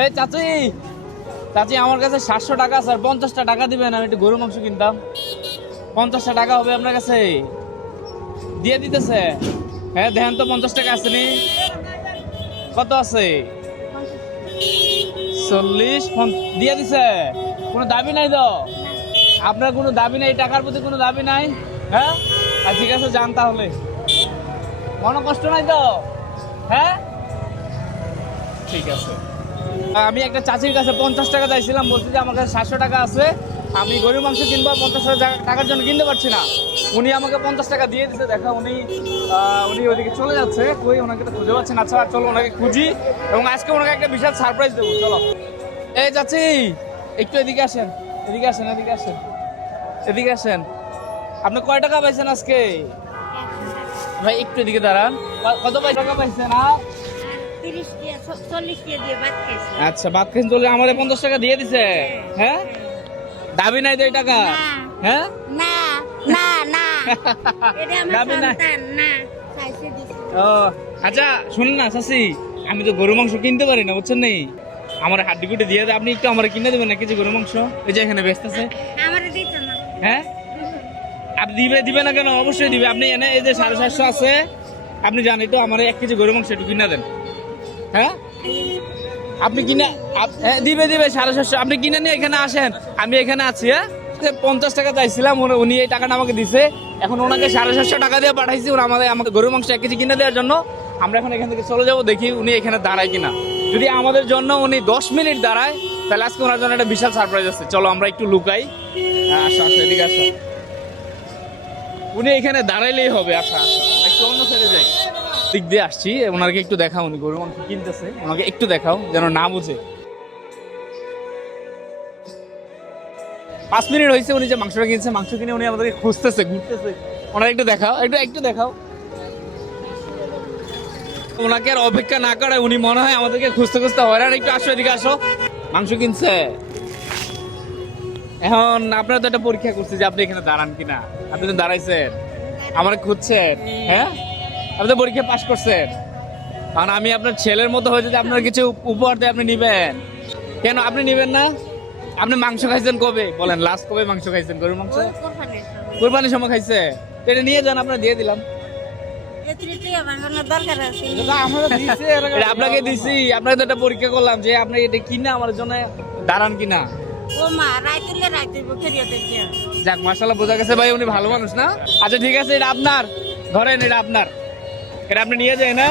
এই চাচি, চাচি আমার কাছে 700 টাকা আছে, আর 50টা টাকা দিবেন, আমি একটু গরু মাংস কিনতাম। 50টা টাকা হবে আপনার কাছে? দিয়ে দিতেছে? হ্যাঁ দেখেন তো 50 টাকা আছে নি? কত আছে? 40 দিয়ে দিছে? কোনো দাবি নাই তো? আপনার কোনো দাবি নাই, টাকার প্রতি কোনো দাবি নাই? হ্যাঁ ঠিক আছে, যান তাহলে। মনে কষ্ট নাই তো? হ্যাঁ ঠিক আছে। আমি একটা চাচির কাছে 50 টাকা চাইছিলাম, বলছি যে আমার কাছে 700 টাকা আছে, আমি গরুর মাংস কিনবো, 50 টাকার জন্য কিনতে পারছি না। উনি আমাকে 50 টাকা দিয়ে দিচ্ছে। দেখা উনি ওইদিকে চলে যাচ্ছে, কই ওনাকে তো খুঁজে পাচ্ছেন। আচ্ছা চলো ওনাকে খুঁজি, এবং আজকে ওনাকে একটা বিশাল সারপ্রাইজ দেবো। চলো। এই চাচি একটু এদিকে আসেন, এদিকে আসেন, এদিকে আসেন, এদিকে আসেন। আপনি কয় টাকা পাইছেন আজকে? ভাই একটু এদিকে দাঁড়ান। কত টাকা পাইছেন? আচ্ছা ভাত খেয়েছেন, চলে আমাদের 50 টাকা দিয়ে দিছে। হ্যাঁ দাবি নাই তো এই টাকা? হ্যাঁ না না না, এটা আমার দাবি নাই। সন্তান না, চাইছে দিছে। ও আচ্ছা শুনুন না চাচি, আমি তো গরু মাংস কিনতে পারি না, বুঝছেন নি? আমার হাড্ডি কুটি দিয়ে দেয়, আপনি একটু আমার কিনে দেবেন না কিছু গরু মাংস? এই যে এখানে বেচতেছে। আমারে দিত না। হ্যাঁ আপনি দিবে না কেন? অবশ্যই দিবে। আপনি এনে এই যে 750 আছে, আপনি জানেন তো, আমার 1 কেজি গরু মাংস একটু কিনে দেন। হ্যাঁ আপনি কিনে দিবে 750। আপনি কিনে নিয়ে এখানে আসেন, আমি এখানে আছি। হ্যাঁ 50 টাকা চাইছিলাম, উনি এই টাকাটা আমাকে দিছে। এখন ওনাকে 750 টাকা দিয়ে পাঠাইছি, আমাকে গরু মাংস 1 কেজি কিনে দেওয়ার জন্য। আমরা এখন এখান থেকে চলে যাবো, দেখি উনি এখানে দাঁড়ায় কিনা। যদি আমাদের জন্য উনি 10 মিনিট দাঁড়ায়, তাহলে আজকে ওনার জন্য একটা বিশাল সারপ্রাইজ আছে। চলো আমরা একটু লুকাই। আসো আসো, এদিকে আসো। উনি এখানে দাঁড়াইলেই হবে। আচ্ছা আচ্ছা, একটু অন্য সাইডে যাই। দিক দিয়ে আসছি, ওনাকে একটু দেখাও, উনি গরু মাংস কিনতেছে, ওনাকে একটু দেখাও যেন না বুঝে। 5 মিনিট হয়েছে উনি যে মাংসটা কিনছে, মাংস কিনে উনি আমাদেরকে খুঁজতেছে, ঘুরতেছে। ওনাকে একটু দেখাও, একটু দেখাও। ওনাকে আর অপেক্ষা না করে উনি মনে হয় আমাদেরকে খুঁজতে খুঁজতে হয়রান। একটু আসো, এদিকে আসো। মাংস কিনছে। এখন আপনারা তো একটা পরীক্ষা করছে যে আপনি এখানে দাঁড়ান কিনা। আপনি তো দাঁড়াইছেন, আমার খুঁজছেন। হ্যাঁ আপনি তো পরীক্ষা পাস করছেন। কারণ আমি আপনার ছেলের মতো হয়ে যদি আপনার কিছু উপহার দিয়ে আপনি নিবেন, কেন আপনি নিবেন না? আপনি মাংস খাইছেন কবে বলেন? লাস্ট কবে মাংস খাইছেন? গরুর মাংস কুরবানির সময় খাইছে। এটা নিয়ে যান, আপনার দিয়ে দিলাম। এটা আপনাকে দিছি, আপনাকে তো একটা পরীক্ষা করলাম যে আপনি এটা কিনা আমার জন্য দাঁড়ান কিনা। যাক মাশাআল্লাহ, বোঝা গেছে ভাই উনি ভালো মানুষ না। আচ্ছা ঠিক আছে, এটা আপনার ধরেন, এটা আপনার, এটা আপনি নিয়ে যায় না।